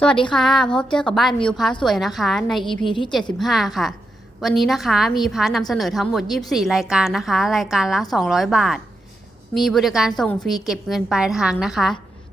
สวัสดีค่ะ พบเจอกับบ้านมิวพาสวยนะคะ ใน EP ที่ 75 ค่ะ วันนี้นะคะมีพาร์ทนำเสนอทั้งหมด 24 รายการนะคะ รายการละ 200 บาท มีบริการส่งฟรีเก็บเงินปลายทางนะคะ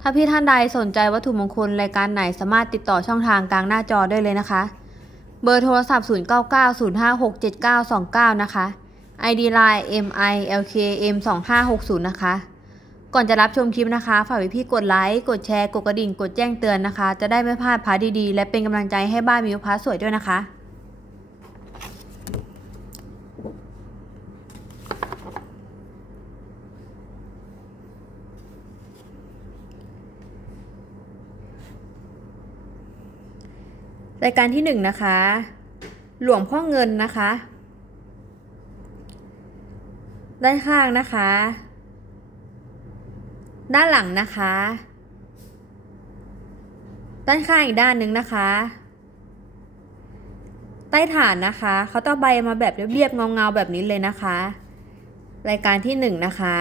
ถ้าพี่ท่านใดสนใจวัตถุมงคลรายการไหนสามารถติดต่อช่องทางกลางหน้าจอได้เลยนะคะ เบอร์โทรศัพท์ 0990567929 นะคะ ID Line MILKM 2560 นะคะ ก่อนจะรับชมคลิปนะคะ ฝากไว้พี่กดไลค์ กดแชร์ กดกระดิ่ง กดแจ้งเตือนนะคะ จะได้ไม่พลาดพาร์ทดีๆ และเป็นกำลังใจให้บ้านมิวพาร์ทสวยด้วยนะคะ รายการที่หนึ่งนะคะ หลวงพ่อเงินนะคะ ด้านข้างนะคะ ด้านหลังนะคะ ด้านข้างอีกด้านหนึ่งนะคะ ใต้ฐานนะคะเขาต้องใบมาแบบเรียบๆเงาๆแบบนี้เลยนะคะ รายการที่หนึ่งนะคะ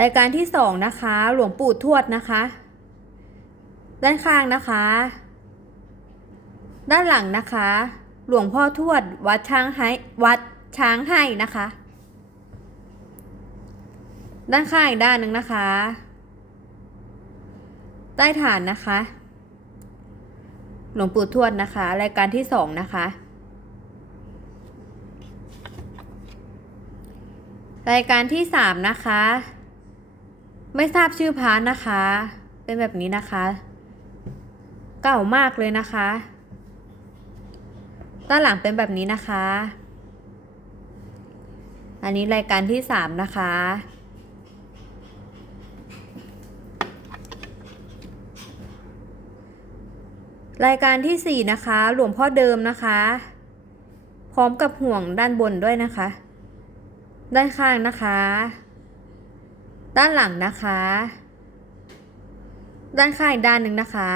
รายการที่สองนะคะ หลวงปู่ทวดนะคะ ด้านข้างนะคะ ด้านหลังนะคะ หลวงพ่อทวดวัดช้างให้วัดช้างให้นะคะ ด้านข้างอีกด้านหนึ่งนะคะ ใต้ฐานนะคะ หลวงปู่ทวดนะคะ รายการที่สองนะคะ รายการที่สามนะคะ ไม่ทราบชื่อพานนะคะ เป็นแบบนี้นะคะ เก่ามากเลยนะคะ ด้านหลังเป็นแบบนี้นะคะ อันนี้รายการที่สามนะคะ รายการที่สี่นะคะ หลวงพ่อเดิมนะคะ พร้อมกับห่วงด้านบนด้วยนะคะ ด้านข้างนะคะ ด้านหลังนะคะ ด้านข้างอีกด้านหนึ่งนะคะ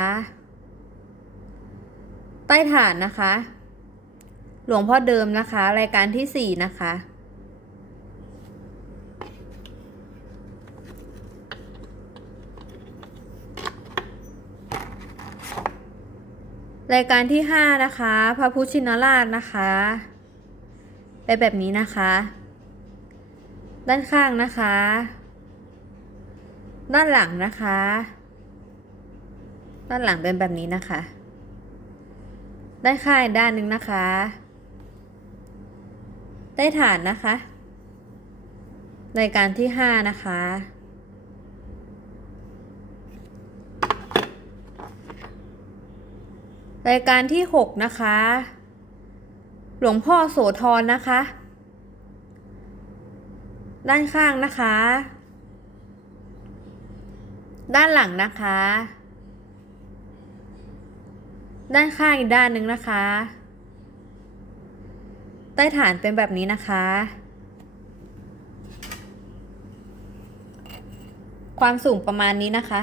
ใต้ฐานนะคะ หลวงพ่อเดิมนะคะ รายการที่สี่นะคะ รายการที่ห้านะคะ พระพุทธชินราชนะคะไปนแบบนี้นะคะ ด้านข้างนะคะ ด้านหลังนะคะ ด้านหลังเป็นแบบนี้นะคะ ด้านข้างด้านหนึ่งนะคะ ใต้ฐานนะคะ รายการที่ห้านะคะ รายการที่หกนะคะ หลวงพ่อโสธรนะคะ ด้านข้างนะคะ ด้านหลังนะคะ ด้านข้างอีกด้านหนึ่งนะคะ ใต้ฐานเป็นแบบนี้นะคะ ความสูงประมาณนี้นะคะ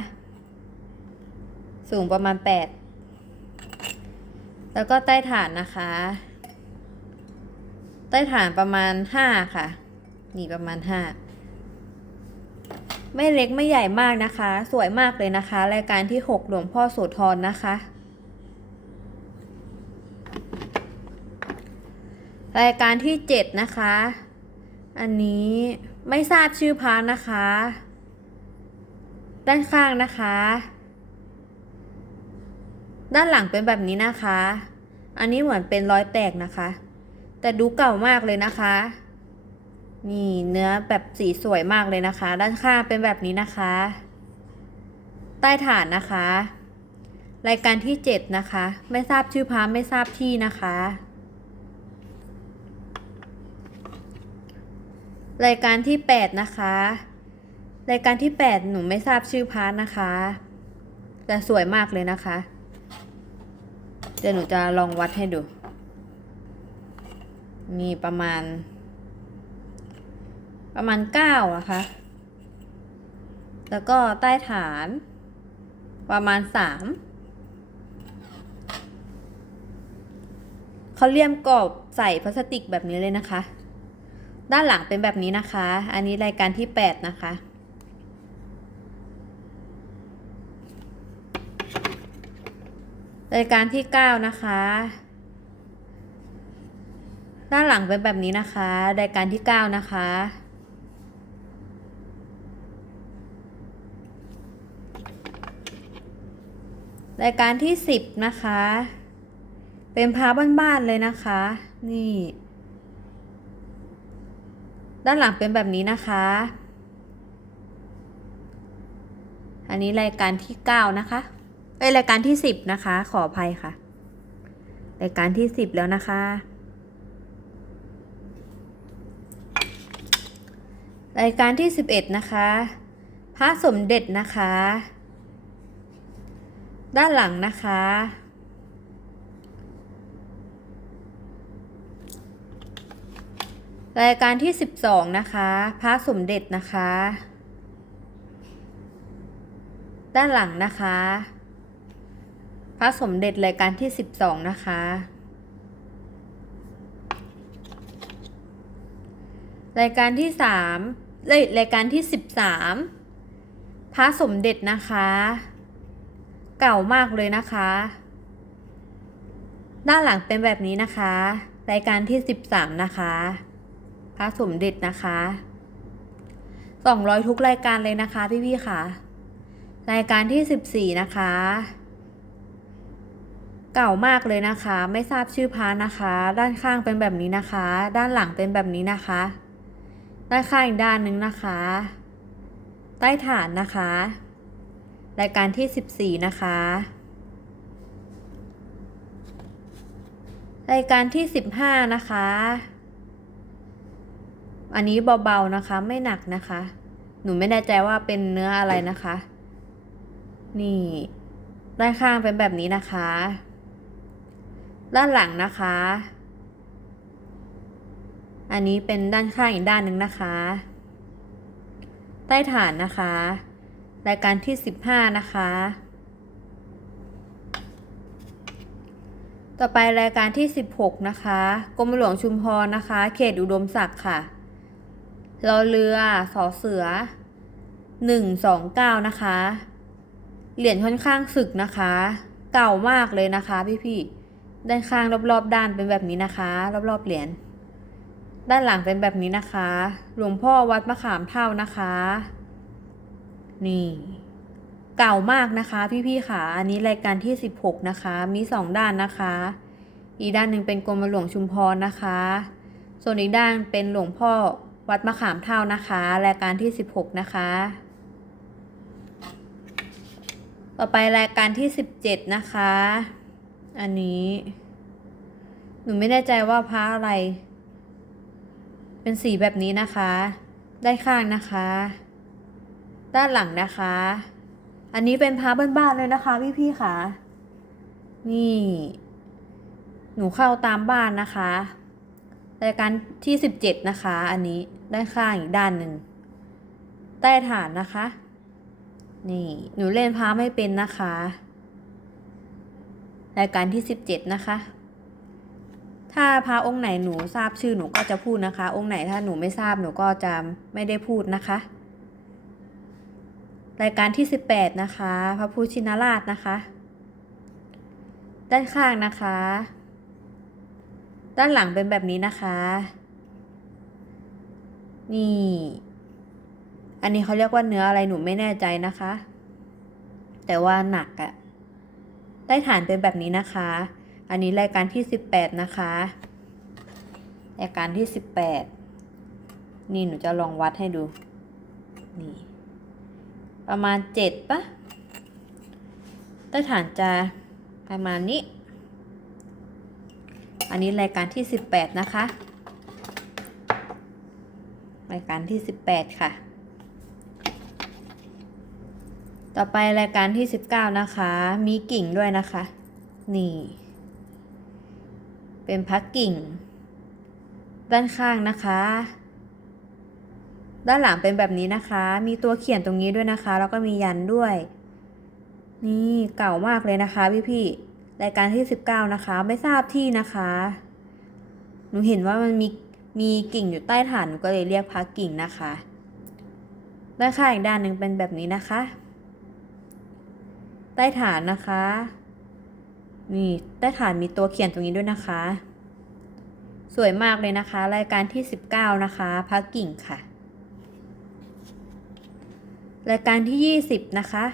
สูงประมาณแปดแล้วก็ใต้ฐานนะคะ ใต้ฐานประมาณห้าค่ะ นี่ประมาณห้าไม่เล็กไม่ใหญ่มากนะคะ สวยมากเลยนะคะ รายการที่หกหลวงพ่อโสธรนะคะ รายการที่เจ็ดนะคะ อันนี้ไม่ทราบชื่อพระนะคะ ด้านข้างนะคะ ด้านหลังเป็นแบบนี้นะคะ อันนี้เหมือนเป็นรอยแตกนะคะ แต่ดูเก่ามากเลยนะคะ นี่เนื้อแบบสีสวยมากเลยนะคะ ด้านข้างเป็นแบบนี้นะคะ ใต้ฐานนะคะ รายการที่เจ็ดนะคะ ไม่ทราบชื่อพระไม่ทราบที่นะคะ รายการที่แปดนะคะ รายการที่แปดหนูไม่ทราบชื่อพาร์ทนะคะ แต่สวยมากเลยนะคะ เดี๋ยวหนูจะลองวัดให้ดู มีประมาณ ประมาณเก้าอะคะ แล้วก็ใต้ฐาน ประมาณสามเขาเลี่ยมกรอบใส่พลาสติกแบบนี้เลยนะคะ ด้านหลังเป็นแบบนี้นะคะ อันนี้รายการที่แปดนะคะ รายการที่เก้านะคะ ด้านหลังเป็นแบบนี้นะคะ รายการที่เก้านะคะรายการที่สิบนะคะ เป็นพาบ้านๆเลยนะคะ นี่ ด้านหลังเป็นแบบนี้นะคะ อันนี้รายการที่เก้านะคะเอ้ยรายการที่สิบนะคะ ขออภัยค่ะ รายการที่สิบแล้วนะคะ รายการที่สิบเอ็ดนะคะ พระสมเด็จนะคะ ด้านหลังนะคะ รายการที่ 12 นะคะ พระสมเด็จนะคะ ด้านหลังนะคะ พระสมเด็จรายการที่ 12 นะคะ รายการที่3เอ้ยรายการที่ 13 พระสมเด็จนะคะ เก่ามากเลยนะคะ ด้านหลังเป็นแบบนี้นะคะ รายการที่ 13 นะคะ พระสมเด็จนะคะสองร้อยทุกรายการเลยนะคะพี่พี่ๆค่ะ รายการที่สิบสี่นะคะ เก่ามากเลยนะคะ ไม่ทราบชื่อพระนะคะ ด้านข้างเป็นแบบนี้นะคะ ด้านหลังเป็นแบบนี้นะคะ ด้านข้างอีกด้านหนึ่งนะคะ ใต้ฐานนะคะ รายการที่สิบสี่นะคะ รายการที่สิบห้านะคะ อันนี้เบาๆนะคะไม่หนักนะคะ หนูไม่แน่ใจว่าเป็นเนื้ออะไรนะคะ นี่ด้านข้างเป็นแบบนี้นะคะ ด้านหลังนะคะ อันนี้เป็นด้านข้างอีกด้านหนึ่งนะคะ ใต้ฐานนะคะ รายการที่สิบห้านะคะ ต่อไปรายการที่สิบหกนะคะ กรมหลวงชุมพรนะคะ เขตอุดมศักดิ์ค่ะ รอเรือสอเสือหนึ่งสองเก้านะคะ เหรียญค่อนข้างสึกนะคะ เก่ามากเลยนะคะ พี่ๆด้านข้างรอบๆ ด้านเป็นแบบนี้นะคะ รอบๆเหรียญด้านหลังเป็นแบบนี้นะคะ หลวงพ่อวัดมะขามเท่านะคะ นี่ เก่ามากนะคะ พี่ๆค่ะ อันนี้รายการที่สิบหกนะคะ มีสองด้านนะคะ อีกด้านหนึ่งเป็นกรมหลวงชุมพรนะคะ ส่วนอีกด้านเป็นหลวงพ่อ วัดมะขามเท่านะคะรายการที่ 16 นะคะ ต่อไปรายการที่ 17 นะคะ อันนี้ หนูไม่แน่ใจว่าพระอะไร เป็นสีแบบนี้นะคะได้านข้างนะคะ ด้านหลังนะคะ อันนี้เป็นพระบ้านๆเลยนะคะพี่ๆค่ะ นี่ หนูเข้าตามบ้านนะคะ รายการที่สิบเจ็ดนะคะ อันนี้ด้านข้างอีกด้านหนึ่งใต้ฐานนะคะ นี่หนูเล่นพาไม่เป็นนะคะ รายการที่สิบเจ็ดนะคะ ถ้าพระองค์ไหนหนูทราบชื่อหนูก็จะพูดนะคะ องค์ไหนถ้าหนูไม่ทราบหนูก็จะไม่ได้พูดนะคะ รายการที่สิบแปดนะคะ พระพุทธชินราชนะคะ ด้านข้างนะคะ ด้านหลังเป็นแบบนี้นะคะ นี่ อันนี้เขาเรียกว่าเนื้ออะไรหนูไม่แน่ใจนะคะ แต่ว่าหนักอะใต้ฐานเป็นแบบนี้นะคะ อันนี้รายการที่สิบแปดนะคะ รายการที่สิบแปดนี่หนูจะลองวัดให้ดู นี่ ประมาณเจ็ดปะใต้ฐานจะประมาณนี้ อันนี้รายการที่ 18 นะคะ รายการที่ 18 ค่ะ ต่อไปรายการที่ 19 นะคะ มีกิ่งด้วยนะคะ นี่ เป็นพักกิ่ง ด้านข้างนะคะ ด้านหลังเป็นแบบนี้นะคะ มีตัวเขียนตรงนี้ด้วยนะคะ แล้วก็มียันด้วย นี่เก่ามากเลยนะคะพี่ๆ รายการที่ 19 นะคะ ไม่ทราบที่นะคะ หนูเห็นว่ามันมีมีกิ่งอยู่ใต้ฐานหนูก็เลยเรียกพระกิ่งนะคะด้านข้างอีกด้านหนึ่งเป็นแบบนี้นะคะ ใต้ฐานนะคะ นี่ใต้ฐานมีตัวเขียนตรงนี้ด้วยนะคะ สวยมากเลยนะคะ รายการที่ 19 นะคะพระกิ่งค่ะ รายการที่ 20 นะคะ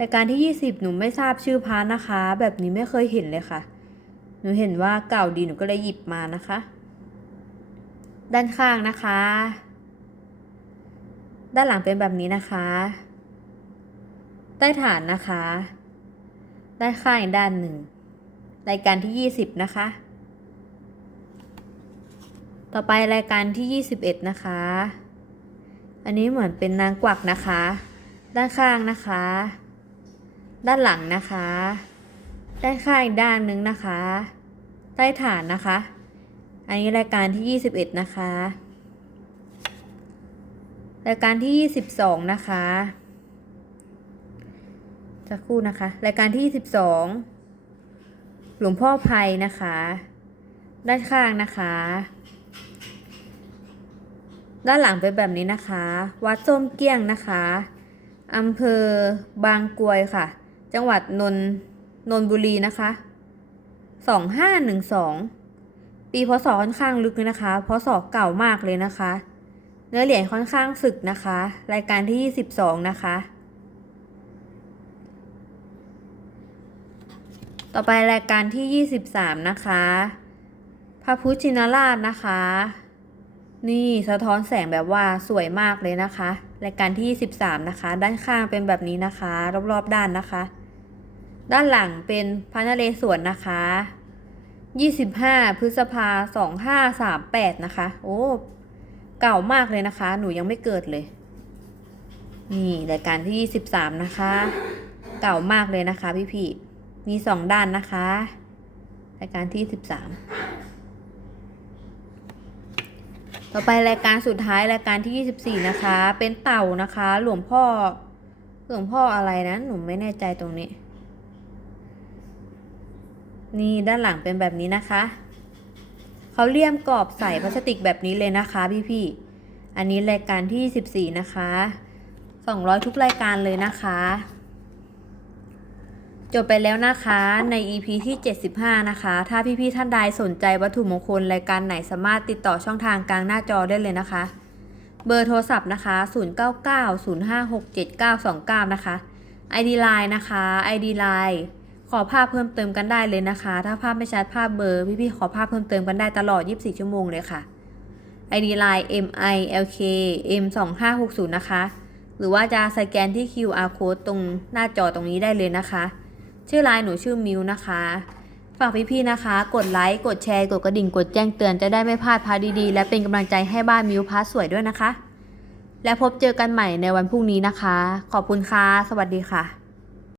รายการที่ 20 หนูไม่ทราบชื่อพระนะคะ แบบนี้ไม่เคยเห็นเลยค่ะ หนูเห็นว่าเก่าดีหนูก็เลยหยิบมานะคะ ด้านข้างนะคะ ด้านหลังเป็นแบบนี้นะคะ ใต้ฐานนะคะ ด้านข้างอีกด้านหนึ่ง รายการที่ 20 นะคะ ต่อไปรายการที่ 21 นะคะ อันนี้เหมือนเป็นนางกวักนะคะ ด้านข้างนะคะ ด้านหลังนะคะ ด้านข้างอีกด้านนึงนะคะ ใต้ฐานนะคะ อันนี้รายการที่ 21 นะคะ รายการที่ 22 นะคะจะครู่นะคะ รายการที่ 22 หลวงพ่อไพรนะคะ ด้านข้างนะคะ ด้านหลังเป็นแบบนี้นะคะ วัดส้มเกี้ยงนะคะอำเภอบางกรวยค่ะ จังหวัดนนนนบุรีนะคะสองห้าหนึ่งสองปีพศค่อนข้างลึกเลยนะคะพศเก่ามากเลยนะคะ เนื้อเหรียญค่อนข้างสึกนะคะ รายการที่สิบสองนะคะ ต่อไปรายการที่ยี่สิบสามนะคะพระพุทธชินราชนะคะ นี่สะท้อนแสงแบบว่าสวยมากเลยนะคะ รายการที่13นะคะ ด้านข้างเป็นแบบนี้นะคะ รอบๆด้านนะคะ ด้านหลังเป็นพระนเรศวรนะคะ 25 พฤษภา 2538 นะคะ โอ้ เก่ามากเลยนะคะ หนูยังไม่เกิดเลย นี่รายการที่ 23 นะคะ เก่ามากเลยนะคะพี่ๆมีสองด้านนะคะรายการที่ 13 ต่อไปรายการสุดท้ายรายการที่ 24 นะคะ เป็นเต่านะคะ หลวงพ่อหลวงพ่ออะไรนะ หนูไม่แน่ใจตรงนี้ นี่ด้านหลังเป็นแบบนี้นะคะเขาเลี่ยมกรอบใส่พลาสติกแบบนี้เลยนะคะพี่ๆอันนี้รายการที่ 14 นะคะ 200 ทุกรายการเลยนะคะ จบไปแล้วนะคะใน EP ที่ 75 นะคะ ถ้าพี่ๆท่านใดสนใจวัตถุมงคลรายการไหนสามารถติดต่อช่องทางกลางหน้าจอได้เลยนะคะ เบอร์โทรศัพท์นะคะ 0990567929 นะคะ ID Line นะคะ ID Line ขอภาพเพิ่มเติมกันได้เลยนะคะ ถ้าภาพไม่ชัดภาพเบอร์พี่ๆขอภาพเพิ่มเติมกันได้ตลอด 24 ชั่วโมงเลยค่ะ ID Line MILK M2560 นะคะ หรือว่าจะสแกนที่ QR code ตรงหน้าจอตรงนี้ได้เลยนะคะ ชื่อไลน์หนูชื่อมิวนะคะฝากพี่ๆนะคะ กดไลค์ กดแชร์ กดกระดิ่ง กดแจ้งเตือนจะได้ไม่พลาดพาดีๆ และเป็นกำลังใจให้บ้านมิวพาสวยด้วยนะคะ และพบเจอกันใหม่ในวันพรุ่งนี้นะคะ ขอบคุณค่ะ สวัสดีค่ะ